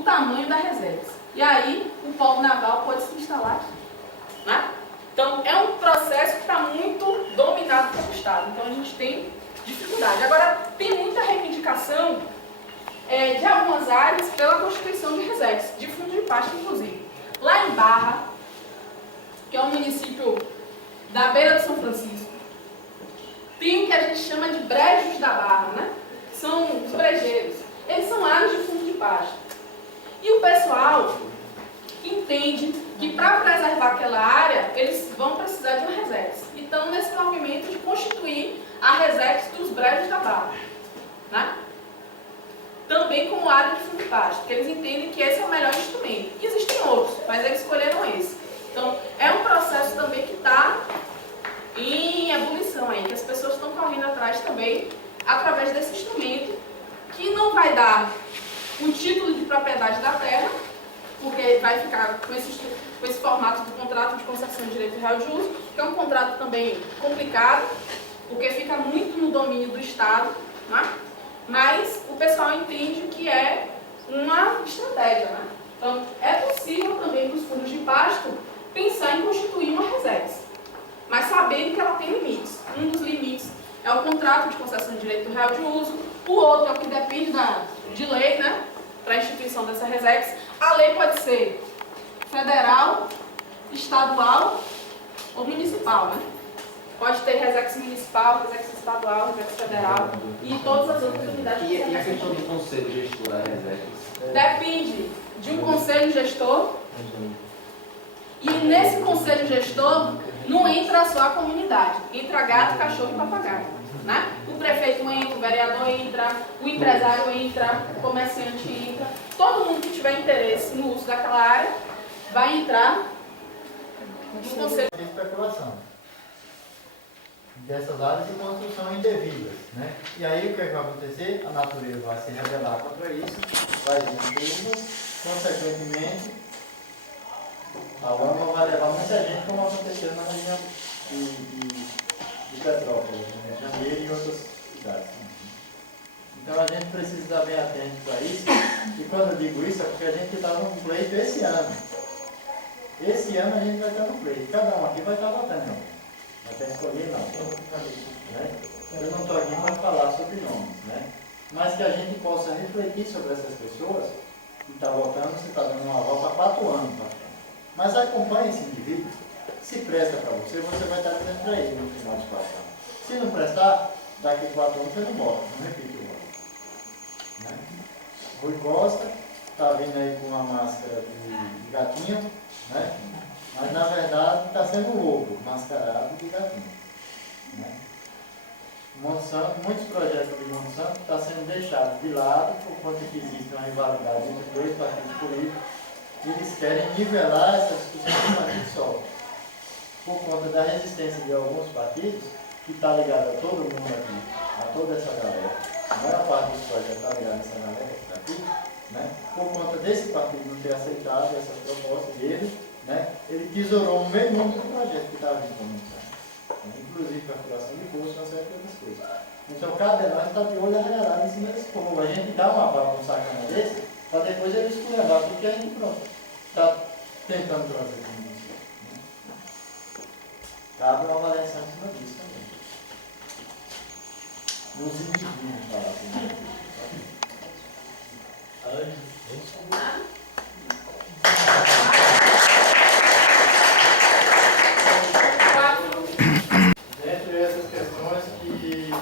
do tamanho da reserva. E aí o polo naval pode se instalar aqui. Né? Então é um processo que está muito dominado pelo Estado. Então a gente tem dificuldade. Agora tem muita reivindicação de algumas áreas pela constituição de reservas, de fundo de pasto inclusive. Lá em Barra, que é um município da beira de São Francisco, tem o que a gente chama de brejos da Barra, né? São os brejeiros. Eles são áreas de fundo de pasto. E o pessoal entende que para preservar aquela área, eles vão precisar de uma reserva. Então, nesse movimento de constituir a reserva dos brejos da Barra, né? Também como área de fundo de pasto, porque eles entendem que esse é o melhor instrumento. E existem outros, mas eles escolheram esse. Então, é um processo também que está em ebulição aí, que as pessoas estão correndo atrás também, através desse instrumento, que não vai dar um título de propriedade da terra, porque vai ficar com esse formato do contrato de concessão de direito real de uso, que é um contrato também complicado, porque fica muito no domínio do Estado, né? Mas o pessoal entende que é uma estratégia. Né? Então, é possível também para os fundos de pasto pensar em constituir uma reserva, mas sabendo que ela tem limites. Um dos limites é o contrato de concessão de direito real de uso, o outro é o que depende de lei, né, para a instituição dessa reserva. A lei pode ser federal, estadual ou municipal, né? Pode ter resex municipal, resex estadual, resex federal e todas as outras unidades. E a questão do conselho gestor da resex? Depende de um conselho gestor. E nesse conselho gestor não entra só a comunidade, entra gato, cachorro e papagaio. Né? O prefeito entra, o vereador entra, o empresário entra, o comerciante entra. Todo mundo que tiver interesse no uso daquela área vai entrar no conselho de especulação dessas áreas de construção indevidas, né? E aí o que vai acontecer? A natureza vai se rebelar contra isso, vai vir chuva, consequentemente a lama vai levar muita gente, como aconteceu na região de Petrópolis, no Rio de Janeiro e outras cidades. Então a gente precisa estar bem atento para isso, e quando eu digo isso é porque a gente está no pleito esse ano. Esse ano a gente vai estar no pleito, cada um aqui vai estar votando, não. Até escolher não. Né? Eu não estou aqui para falar sobre nomes, né? Mas que a gente possa refletir sobre essas pessoas que estão votando, você está dando uma volta há 4 anos para frente. Mas acompanhe esse indivíduo, se presta para você, você vai estar dizendo para ele no final dos 4 anos. Se não prestar, daqui a 4 anos você não vota, não repite o voto. Né? Rui Costa está vindo aí com uma máscara de gatinho, né? Mas na verdade está sendo lobo, mascarado de gatinho. Né? Monsanto, muitos projetos de Monsanto estão sendo deixados de lado por conta que existe uma rivalidade entre 2 partidos políticos e eles querem nivelar essa discussão de um partido só. Por conta da resistência de alguns partidos, que está ligado a todo mundo aqui, a toda essa galera. A maior parte dos projetos está ligada a essa galera que está aqui, né? Por conta desse partido não ter aceitado essas propostas dele, né? Ele tesourou um meio mundo do projeto que estava vindo com inclusive facturação de curso, uma série de outras coisas. Então, cada nós está de olho arregalado em cima desse povo. A gente dá uma bala para um sacana desse, para depois ele esculhambar tudo que a gente pronto está tentando trazer aqui no município. Cabe uma avaliação em cima disso também. Nos indivíduos falar dentre essas questões que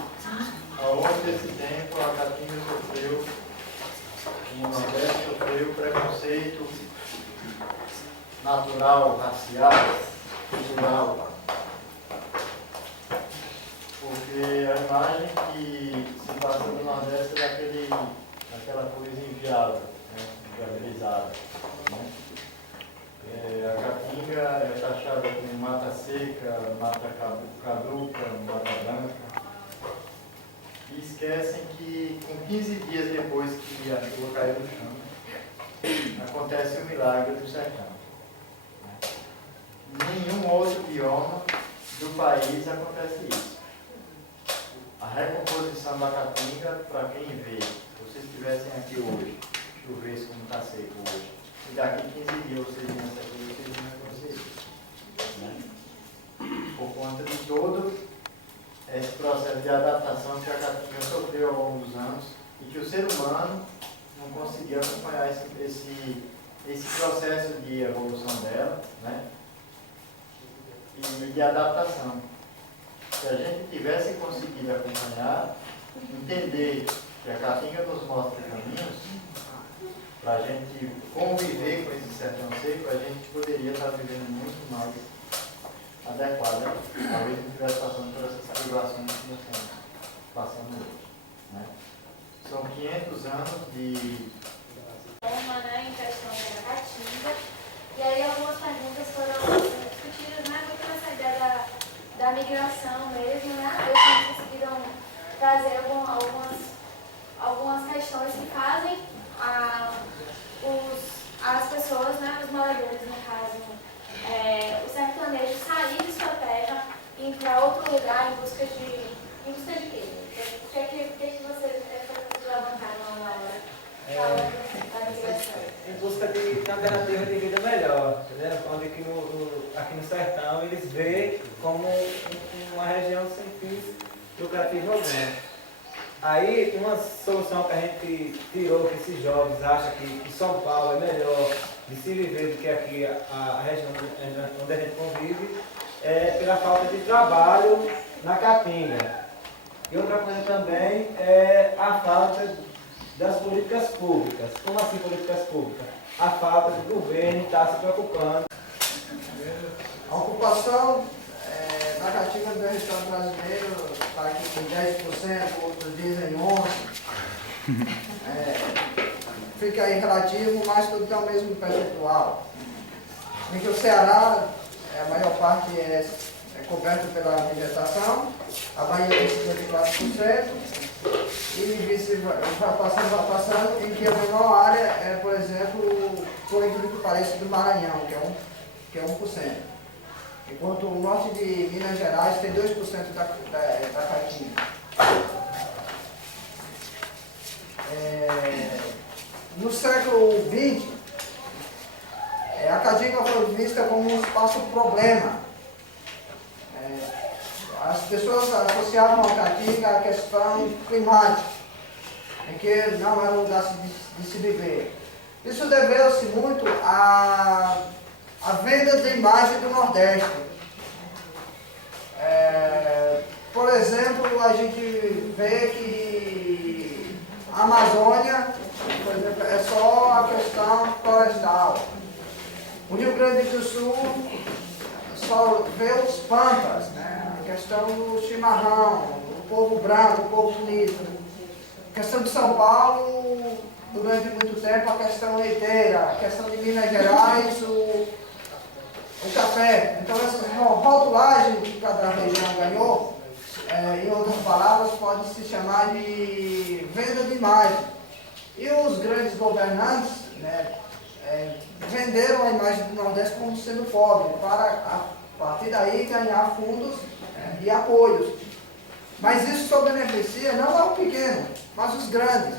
ao longo desse tempo a Caatinga sofreu, e o Nordeste sofreu preconceito natural, racial, cultural. Porque a imagem que se passa do Nordeste é daquela coisa inviável, né? Inviabilizada. Né? A Caatinga é taxada com mata seca, mata caduca, mata branca. E esquecem que com 15 dias depois que a chuva caiu no chão, acontece o milagre do sertão. Nenhum outro bioma do país acontece isso. A recomposição da Caatinga, para quem vê, se vocês estivessem aqui hoje, chovesse como está seco hoje. E daqui 15 dias vocês iam sair, vocês iam acontecer isso. Né? Por conta de todo esse processo de adaptação que a Caatinga sofreu ao longo dos anos e que o ser humano não conseguiu acompanhar esse processo de evolução dela, né? E de adaptação. Se a gente tivesse conseguido acompanhar, entender que a Caatinga nos mostra caminhos, para a gente conviver com esse sertão seco, a gente poderia estar vivendo muito mais adequado. Talvez não estivesse passando por essas privações que nós estamos passando hoje. Né? São 500 anos de... Né, em questão da Caatinga, e aí algumas perguntas foram discutidas, né, muito nessa ideia da migração mesmo, né, eles conseguiram trazer algumas questões que fazem as pessoas, né, os moradores, no caso, os sertanejos saírem de sua terra e ir para outro lugar em busca de quê? O que vocês levantaram na hora? Em busca de alternativa de vida melhor, entendeu? Onde que aqui no sertão eles veem como uma região sem fins lucrativos ou bem. Aí uma solução que a gente tirou, que esses jovens acham que São Paulo é melhor de se viver do que aqui a região onde a gente convive, é pela falta de trabalho na Caatinga. E outra coisa também é a falta das políticas públicas. Como assim políticas públicas? A falta do governo estar se preocupando. A ocupação na Caatinga do Estado brasileiro está aqui com 10%, outros dizem 11%. Fica aí relativo, mas tudo tem o mesmo percentual. Em que o Ceará, a maior parte é coberto pela vegetação, a Bahia tem 54%. E vai passando, em que a menor área é, por exemplo, por incrível que pareça, do Maranhão, que é 1%. Enquanto o norte de Minas Gerais tem 2% da Caatinga. No século XX, a Caatinga foi vista como um espaço problema. As pessoas associavam a Caatinga à questão climática, em que não era um lugar de se viver. Isso deveu-se muito à venda de imagem do Nordeste. Por exemplo, a gente vê que a Amazônia, por exemplo, é só a questão florestal. O Rio Grande do Sul só vê os pampas, né? A questão do chimarrão, o povo branco, o povo bonito. A questão de São Paulo, durante muito tempo, a questão leiteira, a questão de Minas Gerais, o café. Então, essa rotulagem que cada região ganhou, em outras palavras, pode se chamar de venda de imagem. E os grandes governantes, né, venderam a imagem do Nordeste como sendo pobre, para a partir daí ganhar fundos e apoios. Mas isso só beneficia não ao pequeno, mas os grandes.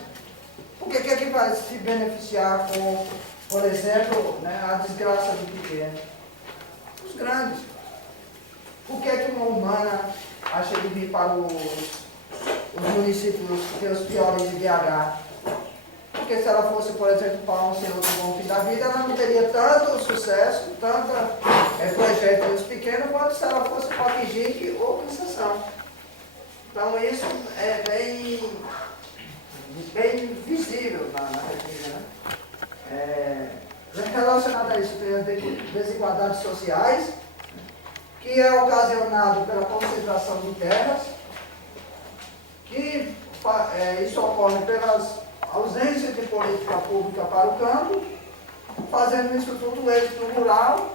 Porque quem é que vai se beneficiar com, por exemplo, né, a desgraça do pequeno? Os grandes. Por que é que uma humana acha de vir para os municípios que têm os piores de BH? Porque se ela fosse, por exemplo, para um senhor do bom fim da vida, ela não teria tanto sucesso, tanto projetos pequenos, quanto se ela fosse para Pijique ou Conceição. Então isso é bem visível na Caatinga, né? Relacionado a isso, tem as desigualdades sociais, que é ocasionado pela concentração de terras, que isso ocorre pelas ausência de política pública para o campo, fazendo isso tudo o êxito rural,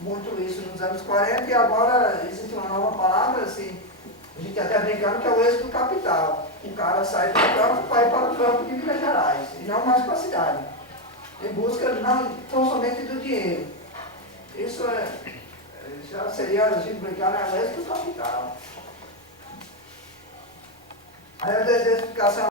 muito isso nos anos 40, e agora existe uma nova palavra, assim, a gente até brincando, que é o êxito capital. O cara sai do campo para ir para o campo de Minas Gerais, e não mais para a cidade, em busca não tão somente do dinheiro. Isso já seria, a gente brincar, né, o êxito capital. Aí a desertificação